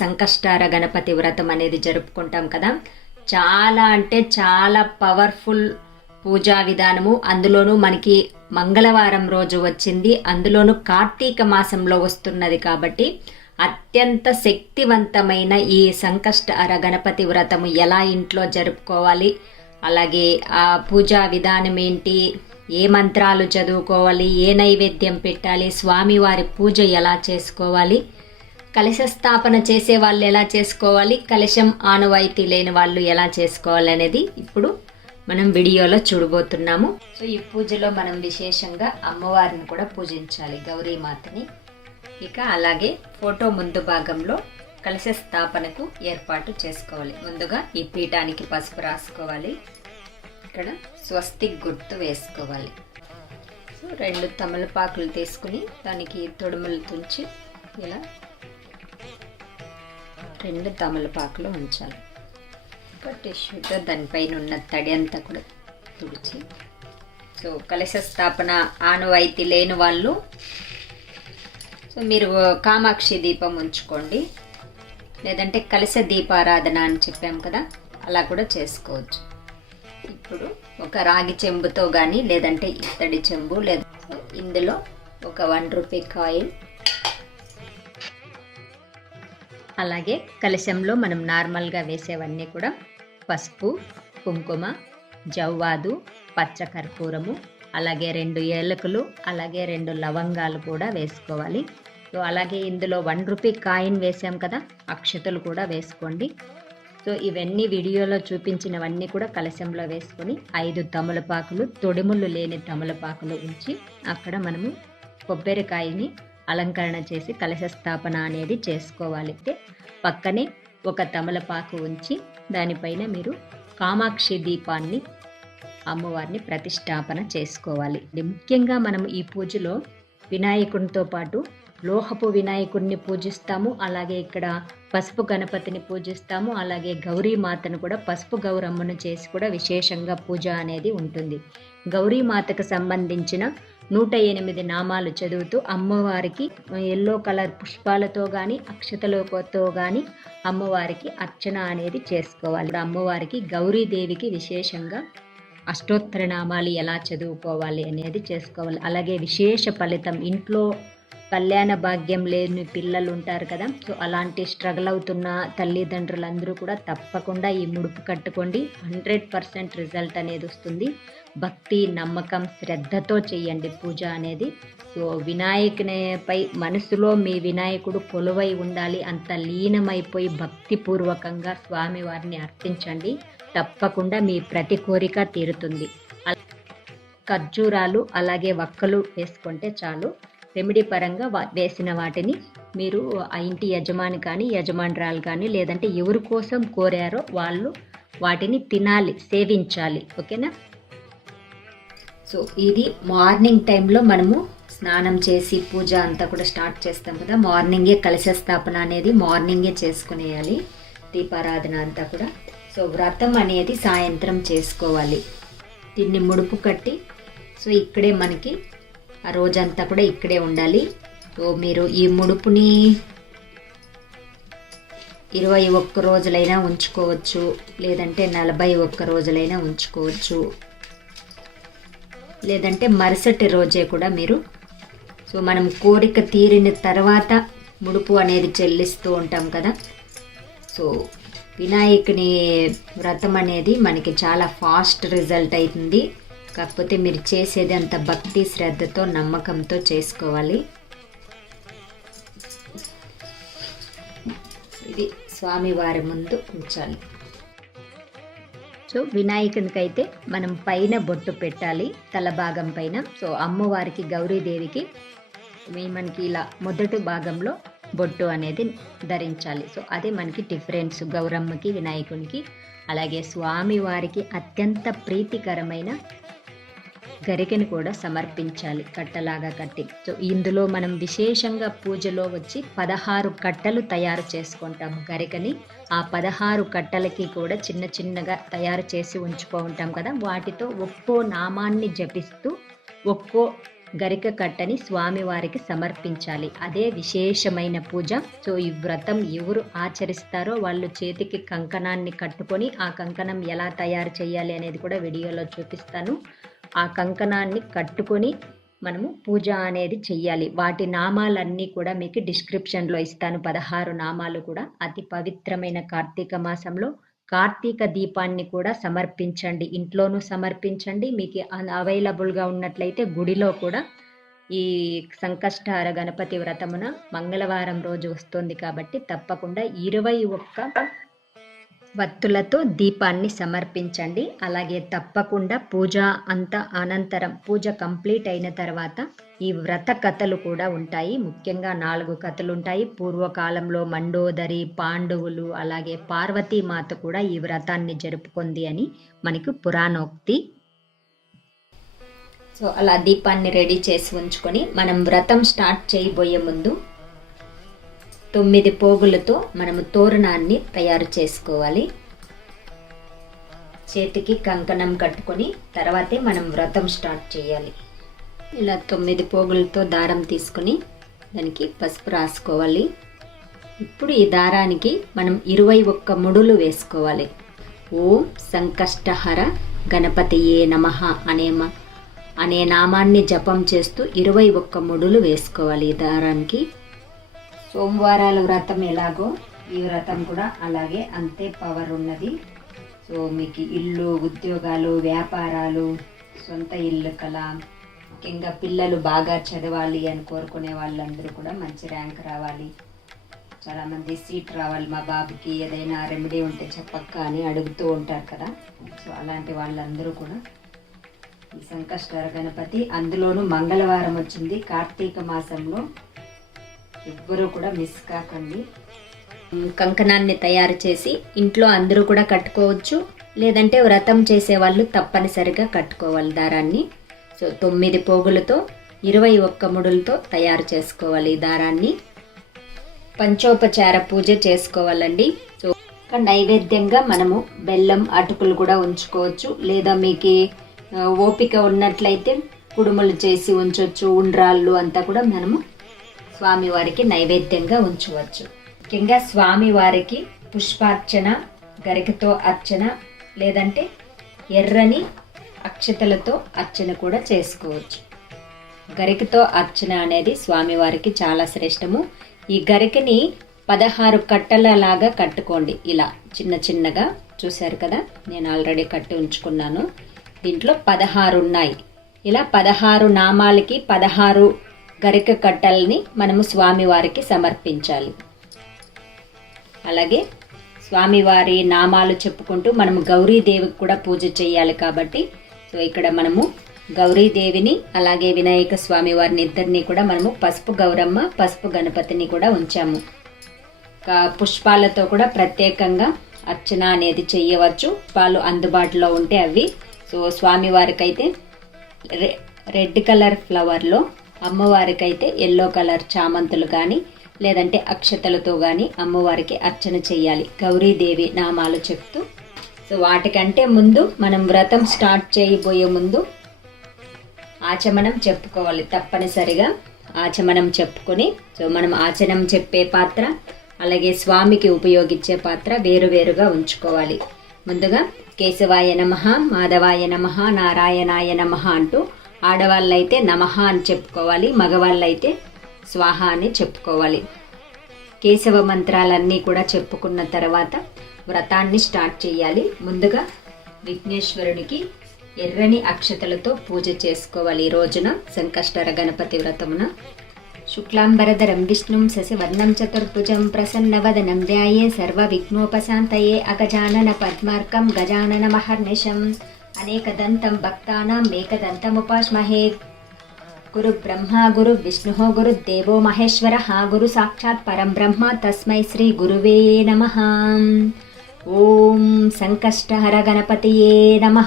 సంకష్టార గణపతి వ్రతం అనేది జరుపుకుంటాం కదా. చాలా అంటే చాలా పవర్ఫుల్ పూజా విధానము. అందులోనూ మనకి మంగళవారం రోజు వచ్చింది. అందులోనూ కార్తీక మాసంలో వస్తున్నది కాబట్టి అత్యంత శక్తివంతమైన ఈ సంకష్టహర గణపతి వ్రతము ఎలా ఇంట్లో జరుపుకోవాలి? అలాగే ఆ పూజా విధానం ఏంటి? ఏ మంత్రాలు చదువుకోవాలి? ఏ నైవేద్యం పెట్టాలి? స్వామివారి పూజ ఎలా చేసుకోవాలి? కలశ స్థాపన చేసే వాళ్ళు ఎలా చేసుకోవాలి? కలశం ఆనవాయితీ లేని వాళ్ళు ఎలా చేసుకోవాలి అనేది ఇప్పుడు మనం వీడియోలో చూడబోతున్నాము. సో ఈ పూజలో మనం విశేషంగా అమ్మవారిని కూడా పూజించాలి గౌరీమాతని. ఇక అలాగే ఫోటో ముందు భాగంలో కలశ స్థాపనకు ఏర్పాటు చేసుకోవాలి. ముందుగా ఈ పీఠానికి పసుపు రాసుకోవాలి. ఇక్కడ స్వస్తి గుర్తు వేసుకోవాలి. సో రెండు తమలపాకులు తీసుకుని దానికి తొడుములు తుంచి ఇలా రెండు తమలపాకులు ఉంచాలి. ఒక టిష్యూతో దానిపైన ఉన్న తడి అంతా కూడా తుడిచి. సో కలశ స్థాపన ఆనవాయితీ లేని వాళ్ళు సో మీరు కామాక్షి దీపం ఉంచుకోండి. లేదంటే కలశ దీపారాధన అని చెప్పాం కదా అలా కూడా చేసుకోవచ్చు. ఇప్పుడు ఒక రాగి చెంబుతో కానీ లేదంటే ఇత్తడి చెంబు లేదా ఇందులో ఒక వన్ రూపీ కాయిన్ అలాగే కలశంలో మనం నార్మల్గా వేసేవన్నీ కూడా పసుపు కుంకుమ జవ్వాదు పచ్చకర్పూరము అలాగే రెండు ఏలకులు అలాగే రెండు లవంగాలు కూడా వేసుకోవాలి. సో అలాగే ఇందులో వన్ రూపీ కాయిన్ వేసాం కదా అక్షతలు కూడా వేసుకోండి. సో ఇవన్నీ వీడియోలో చూపించినవన్నీ కూడా కలశంలో వేసుకొని ఐదు తమలపాకులు తొడిముళ్ళు లేని తమలపాకులు ఉంచి అక్కడ మనము కొబ్బరికాయని అలంకరణ చేసి కలశ స్థాపన అనేది చేసుకోవాలి. అయితే పక్కనే ఒక తమలపాకు ఉంచి దానిపైన మీరు కామాక్షి దీపాన్ని అమ్మవారిని ప్రతిష్టాపన చేసుకోవాలి. ముఖ్యంగా మనం ఈ పూజలో వినాయకునితో పాటు లోహపు వినాయకుడిని పూజిస్తాము అలాగే ఇక్కడ పసుపు గణపతిని పూజిస్తాము అలాగే గౌరీమాతను కూడా పసుపు గౌరమ్మను చేసి కూడా విశేషంగా పూజ అనేది ఉంటుంది. గౌరీమాతకు సంబంధించిన నూట ఎనిమిది నామాలు చదువుతూ అమ్మవారికి ఎల్లో కలర్ పుష్పాలతో కానీ అక్షతలతో కానీ అమ్మవారికి అర్చన అనేది చేసుకోవాలి. అమ్మవారికి గౌరీదేవికి విశేషంగా అష్టోత్తర నామాలు ఎలా చదువుకోవాలి అనేది చేసుకోవాలి. అలాగే విశేష ఫలితం ఇంట్లో కళ్యాణ భాగ్యం లేని పిల్లలు ఉంటారు కదా సో అలాంటి స్ట్రగుల్ అవుతున్న తల్లిదండ్రులందరూ కూడా తప్పకుండా ఈ ముడుపు కట్టుకోండి. హండ్రెడ్ పర్సెంట్ రిజల్ట్ అనేది వస్తుంది. భక్తి నమ్మకం శ్రద్ధతో చేయండి పూజ అనేది. సో వినాయకునిపై మనసులో మీ వినాయకుడు కొలువై ఉండాలి అంత లీనమైపోయి భక్తిపూర్వకంగా స్వామివారిని అర్పించండి. తప్పకుండా మీ ప్రతి కోరిక తీరుతుంది ఖర్జూరాలు అలాగే వక్కలు వేసుకుంటే చాలు. రెమెడీ పరంగా వేసిన వాటిని మీరు ఆ ఇంటి యజమాని కానీ యజమానురాలు కానీ లేదంటే ఎవరి కోసం కోరారో వాళ్ళు వాటిని తినాలి సేవించాలి. ఓకేనా? సో ఇది మార్నింగ్ టైంలో మనము స్నానం చేసి పూజ అంతా కూడా స్టార్ట్ చేస్తాం కదా. మార్నింగే కలశ స్థాపన అనేది మార్నింగే చేసుకునేయాలి. దీపారాధన అంతా కూడా. సో వ్రతం అనేది సాయంత్రం చేసుకోవాలి. దీన్ని ముడుపు కట్టి సో ఇక్కడే మనకి ఆ రోజంతా కూడా ఇక్కడే ఉండాలి. సో మీరు ఈ ముడుపుని ఇరవై ఒక్క రోజులైనా ఉంచుకోవచ్చు. లేదంటే నలభై ఒక్క రోజులైనా ఉంచుకోవచ్చు. లేదంటే మరుసటి రోజే కూడా మీరు. సో మనం కోరిక తీరిన తర్వాత ముడుపు అనేది చెల్లిస్తూ ఉంటాం కదా. సో వినాయకుని వ్రతం అనేది మనకి చాలా ఫాస్ట్ రిజల్ట్ అవుతుంది కాకపోతే మీరు చేసేది అంత భక్తి శ్రద్ధతో నమ్మకంతో చేసుకోవాలి. ఇది స్వామివారి ముందు ఉంచాలి. సో వినాయకునికి అయితే మనం పైన బొట్టు పెట్టాలి తల భాగం పైన. సో అమ్మవారికి గౌరీదేవికి మనకి ఇలా మొదటి భాగంలో బొట్టు అనేది ధరించాలి. సో అదే మనకి డిఫరెన్స్ గౌరమ్మకి వినాయకునికి అలాగే స్వామివారికి అత్యంత ప్రీతికరమైన గరికెని కూడా సమర్పించాలి కట్టలాగా కట్టి. సో ఇందులో మనం విశేషంగా పూజలో వచ్చి పదహారు కట్టలు తయారు చేసుకుంటాము గరికని. ఆ పదహారు కట్టలకి కూడా చిన్న చిన్నగా తయారు చేసి ఉంచుకో ఉంటాం కదా. వాటితో ఒక్కో నామాన్ని జపిస్తూ ఒక్కో గరిక కట్టని స్వామివారికి సమర్పించాలి. అదే విశేషమైన పూజ. సో ఈ వ్రతం ఎవరు ఆచరిస్తారో వాళ్ళు చేతికి కంకణాన్ని కట్టుకొని ఆ కంకణం ఎలా తయారు చేయాలి అనేది కూడా వీడియోలో చూపిస్తాను. ఆ కంకణాన్ని కట్టుకొని మనము పూజ అనేది చెయ్యాలి. వాటి నామాలన్నీ కూడా మీకు డిస్క్రిప్షన్లో ఇస్తాను. పదహారు నామాలు కూడా అతి పవిత్రమైన కార్తీక మాసంలో. కార్తీక దీపాన్ని కూడా సమర్పించండి. ఇంట్లోనూ సమర్పించండి. మీకు అవైలబుల్గా ఉన్నట్లయితే గుడిలో కూడా ఈ సంకష్టహార గణపతి వ్రతమున మంగళవారం రోజు వస్తుంది కాబట్టి తప్పకుండా ఇరవై ఒక్క వత్తులతో దీపాన్ని సమర్పించండి. అలాగే తప్పకుండా పూజ అంత అనంతరం పూజ కంప్లీట్ అయిన తర్వాత ఈ వ్రత కథలు కూడా ఉంటాయి. ముఖ్యంగా నాలుగు కథలు ఉంటాయి. పూర్వకాలంలో మండోదరి పాండవులు అలాగే పార్వతీమాత కూడా ఈ వ్రతాన్ని జరుపుకుంది అని మనకు పురాణోక్తి. సో అలా దీపాన్ని రెడీ చేసి ఉంచుకొని మనం వ్రతం స్టార్ట్ చేయబోయే ముందు తొమ్మిది పోగులతో మనము తోరణాన్ని తయారు చేసుకోవాలి. చేతికి కంకణం కట్టుకొని తర్వాతే మనం వ్రతం స్టార్ట్ చేయాలి. ఇలా తొమ్మిది పోగులతో దారం తీసుకొని దానికి పసుపు రాసుకోవాలి. ఇప్పుడు ఈ దారానికి మనం ఇరవై ఒక్క ముడులు వేసుకోవాలి. ఓం సంకష్టహర గణపతియే నమ అనే అనే నామాన్ని జపం చేస్తూ ఇరవై ఒక్క ముడులు వేసుకోవాలి ఈ దారానికి. సోమవారాల వ్రతం ఎలాగో ఈ వ్రతం కూడా అలాగే అంతే పవర్ ఉన్నది. సో మీకు ఇల్లు ఉద్యోగాలు వ్యాపారాలు సొంత ఇల్లు కల ముఖ్యంగా పిల్లలు బాగా చదవాలి అని కోరుకునే వాళ్ళందరూ కూడా మంచి ర్యాంక్ రావాలి. చాలామంది సీట్ రావాలి మా బాబుకి ఏదైనా రెమెడీ ఉంటే చెప్పక్క అని అడుగుతూ ఉంటారు కదా. సో అలాంటి వాళ్ళందరూ కూడా ఈ సంకష్టార గణపతి అందులోనూ మంగళవారం వచ్చింది. కార్తీక మాసంలో ఎవ్వరూ కూడా మిస్ కాకండి. కంకణాన్ని తయారు చేసి ఇంట్లో అందరూ కూడా కట్టుకోవచ్చు. లేదంటే వ్రతం చేసే వాళ్ళు తప్పనిసరిగా కట్టుకోవాలి దారాన్ని. సో తొమ్మిది పోగులతో ఇరవై ఒక్క ముడులతో తయారు చేసుకోవాలి ఈ దారాన్ని. పంచోపచార పూజ చేసుకోవాలండి. సో నైవేద్యంగా మనము బెల్లం అటుకులు కూడా ఉంచుకోవచ్చు. లేదా మీకు ఓపిక ఉన్నట్లయితే కుడుములు చేసి ఉంచవచ్చు ఉండ్రాళ్ళు అంతా కూడా మనము స్వామివారికి నైవేద్యంగా ఉంచవచ్చు. ముఖ్యంగా స్వామివారికి పుష్పార్చన గరికతో అర్చన లేదంటే ఎర్రని అక్షతలతో అర్చన కూడా చేసుకోవచ్చు. గరికతో అర్చన అనేది స్వామివారికి చాలా శ్రేష్టము. ఈ గరికని పదహారు కట్టలలాగా కట్టుకోండి. ఇలా చిన్న చిన్నగా చూశారు కదా? నేను ఆల్రెడీ కట్టి ఉంచుకున్నాను. దీంట్లో పదహారు ఉన్నాయి. ఇలా పదహారు నామాలకి పదహారు గరిక కట్టల్ని మనము స్వామివారికి సమర్పించాలి. అలాగే స్వామివారి నామాలు చెప్పుకుంటూ మనము గౌరీదేవికి కూడా పూజ చేయాలి కాబట్టి సో ఇక్కడ మనము గౌరీదేవిని అలాగే వినాయక స్వామి వారిని ఇద్దరిని కూడా మనము పసుపు గౌరమ్మ పసుపు గణపతిని కూడా ఉంచాము. పుష్పాలతో కూడా ప్రత్యేకంగా అర్చన అనేది చేయవచ్చు. పాలు అందుబాటులో ఉంటే అవి. సో స్వామివారికి అయితే రెడ్ కలర్ ఫ్లవర్లో అమ్మవారికైతే ఎల్లో కలర్ చామంతులు కానీ లేదంటే అక్షతలతో కానీ అమ్మవారికి అర్చన చేయాలి. గౌరీదేవి నామాలు చెప్తూ. సో వాటికంటే ముందు మనం వ్రతం స్టార్ట్ చేయబోయే ముందు ఆచమనం చెప్పుకోవాలి తప్పనిసరిగా. ఆచమనం చెప్పుకొని సో మనం ఆచనం చెప్పే పాత్ర అలాగే స్వామికి ఉపయోగించే పాత్ర వేరువేరుగా ఉంచుకోవాలి. ముందుగా కేశవాయ నమ మాధవాయ నమ నారాయణాయ నమ అంటూ ఆడవాళ్ళైతే నమః అని చెప్పుకోవాలి మగవాళ్ళైతే స్వాహ అని చెప్పుకోవాలి. కేశవ మంత్రాలన్నీ కూడా చెప్పుకున్న తర్వాత వ్రతాన్ని స్టార్ట్ చేయాలి. ముందుగా విఘ్నేశ్వరుడికి ఎర్రని అక్షతలతో పూజ చేసుకోవాలి ఈ రోజున సంకష్టర గణపతి వ్రతమున. శుక్లాంబరధరం విష్ణుం శశివర్ణం చతుర్భుజం ప్రసన్నవదనం ధ్యాయే సర్వ విఘ్నోపశాంతయే అగజానన పద్మార్కం గజానన మహర్నిశం. అనేకదంతం భక్తానాం ఏకదంతముపాస్మహే గురు బ్రహ్మ గురు విష్ణు గురు దేవో మహేశ్వర గురు సాక్షాత్ పరం బ్రహ్మ తస్మై శ్రీ గురువే నమ. ఓం సంకష్టహర గణపతియే నమ.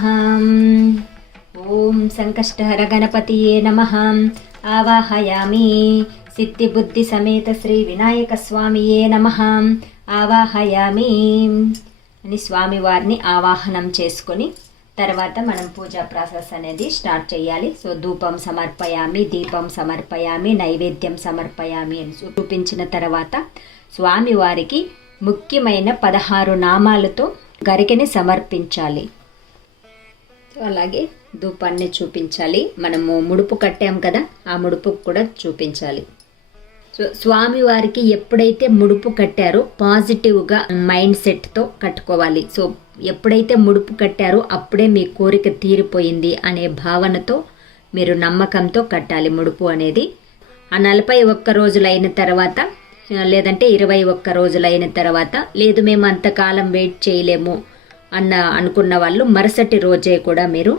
ఓం సంకష్టహర గణపతియే నమ. ఆవాహయామి సిద్ధిబుద్ధి సమేత శ్రీ వినాయక స్వామియే నమ. ఆవాహయామి అని స్వామివారిని ఆవాహనం చేసుకొని తర్వాత మనం పూజా ప్రాసెస్ అనేది స్టార్ట్ చేయాలి. సో ధూపం సమర్పయామి దీపం సమర్పయామి నైవేద్యం సమర్పయామి అని చూపించిన తర్వాత స్వామి వారికి ముఖ్యమైన పదహారు నామాలతో గరికని సమర్పించాలి. అలాగే ధూపాన్ని చూపించాలి. మనము ముడుపు కట్టాం కదా ఆ ముడుపు కూడా చూపించాలి. సో స్వామి వారికి ఎప్పుడైతే ముడుపు కట్టారో పాజిటివ్గా మైండ్ సెట్తో కట్టుకోవాలి. సో ఎప్పుడైతే ముడుపు కట్టారో అప్పుడే మీ కోరిక తీరిపోయింది అనే భావనతో మీరు నమ్మకంతో కట్టాలి ముడుపు అనేది. ఆ నలభై ఒక్క రోజులైన తర్వాత లేదంటే ఇరవై ఒక్క రోజులైన తర్వాత లేదు మేము అంతకాలం వెయిట్ చేయలేము అన్న అనుకున్న వాళ్ళు మరుసటి రోజే కూడా మీరు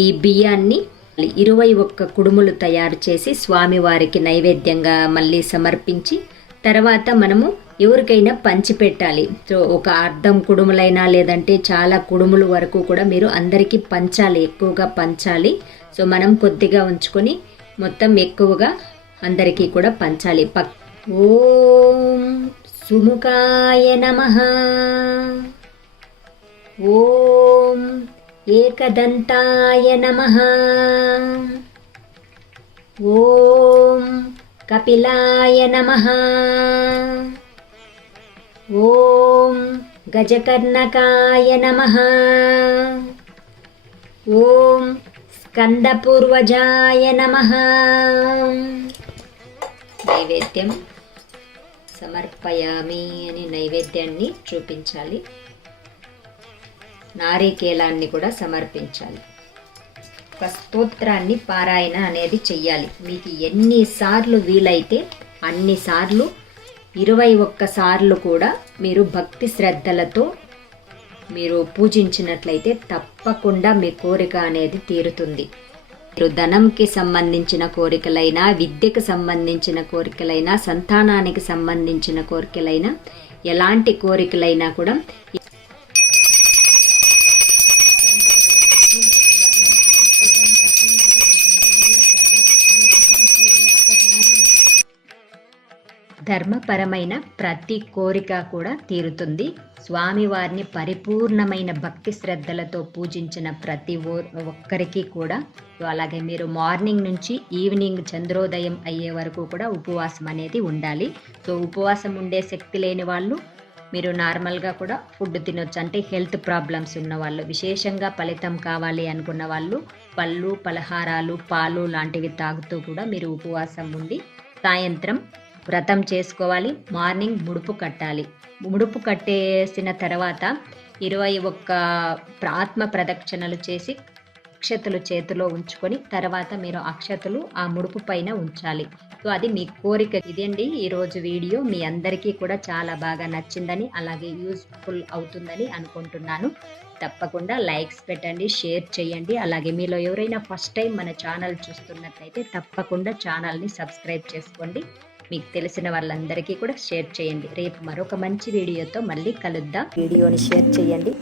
ఈ బియ్యాన్ని ఇరవై ఒక్క కుడుములు తయారు చేసి స్వామివారికి నైవేద్యంగా మళ్ళీ సమర్పించి తర్వాత మనము ఎవరికైనా పంచిపెట్టాలి సో ఒక అర్ధం కుడుములైనా లేదంటే చాలా కుడుములు వరకు కూడా మీరు అందరికీ పంచాలి ఎక్కువగా పంచాలి. సో మనం కొద్దిగా ఉంచుకొని మొత్తం ఎక్కువగా అందరికీ కూడా పంచాలి. పక్ ఓం సుముఖాయ నమ. ఓం ఏకదంతాయ నమ. ఓం కపిలాయ నమ. ఓం గజకర్ణకాయ నమ. ఓం స్కందపూర్వజాయ నమ. నైవేద్యం సమర్పయామి అని నైవేద్యాన్ని చూపించాలి. నారికేలాన్ని కూడా సమర్పించాలి. ఒక స్తోత్రాన్ని పారాయణ అనేది చెయ్యాలి. మీకు ఎన్నిసార్లు వీలైతే అన్నిసార్లు ఇరవై ఒక్కసార్లు కూడా మీరు భక్తి శ్రద్ధలతో మీరు పూజించినట్లయితే తప్పకుండా మీ కోరిక అనేది తీరుతుంది. మీరు ధనంకి సంబంధించిన కోరికలైనా విద్యకు సంబంధించిన కోరికలైనా సంతానానికి సంబంధించిన కోరికలైనా ఎలాంటి కోరికలైనా కూడా ధర్మపరమైన ప్రతి కోరిక కూడా తీరుతుంది. స్వామివారిని పరిపూర్ణమైన భక్తి శ్రద్ధలతో పూజించిన ప్రతి ఒక్కరికి కూడా అలాగే మీరు మార్నింగ్ నుంచి ఈవినింగ్ చంద్రోదయం అయ్యే వరకు కూడా ఉపవాసం అనేది ఉండాలి. సో ఉపవాసం ఉండే శక్తి లేని వాళ్ళు మీరు నార్మల్గా కూడా ఫుడ్ తినొచ్చు. అంటే హెల్త్ ప్రాబ్లమ్స్ ఉన్న వాళ్ళు విశేషంగా ఫలితం కావాలి అనుకున్న వాళ్ళు పళ్ళు పలహారాలు పాలు లాంటివి తాగుతూ కూడా మీరు ఉపవాసం ఉండి సాయంత్రం వ్రతం చేసుకోవాలి మార్నింగ్ ముడుపు కట్టాలి. ముడుపు కట్టేసిన తర్వాత ఇరవై ఒక్క ఆత్మ ప్రదక్షిణలు చేసి అక్షతలు చేతిలో ఉంచుకొని తర్వాత మీరు అక్షతలు ఆ ముడుపు పైన ఉంచాలి. సో అది మీ కోరిక. ఇదండి ఈరోజు వీడియో. మీ అందరికీ కూడా చాలా బాగా నచ్చిందని అలాగే యూస్ఫుల్ అవుతుందని అనుకుంటున్నాను. తప్పకుండా లైక్స్ పెట్టండి షేర్ చేయండి. అలాగే మీలో ఎవరైనా ఫస్ట్ టైం మన ఛానల్ చూస్తున్నట్లయితే తప్పకుండా ఛానల్ని సబ్స్క్రైబ్ చేసుకోండి. మీకు తెలిసిన వాళ్ళందరికీ కూడా షేర్ చేయండి. రేపు మరొక మంచి వీడియోతో మళ్ళీ కలుద్దాం. వీడియోని షేర్ చేయండి.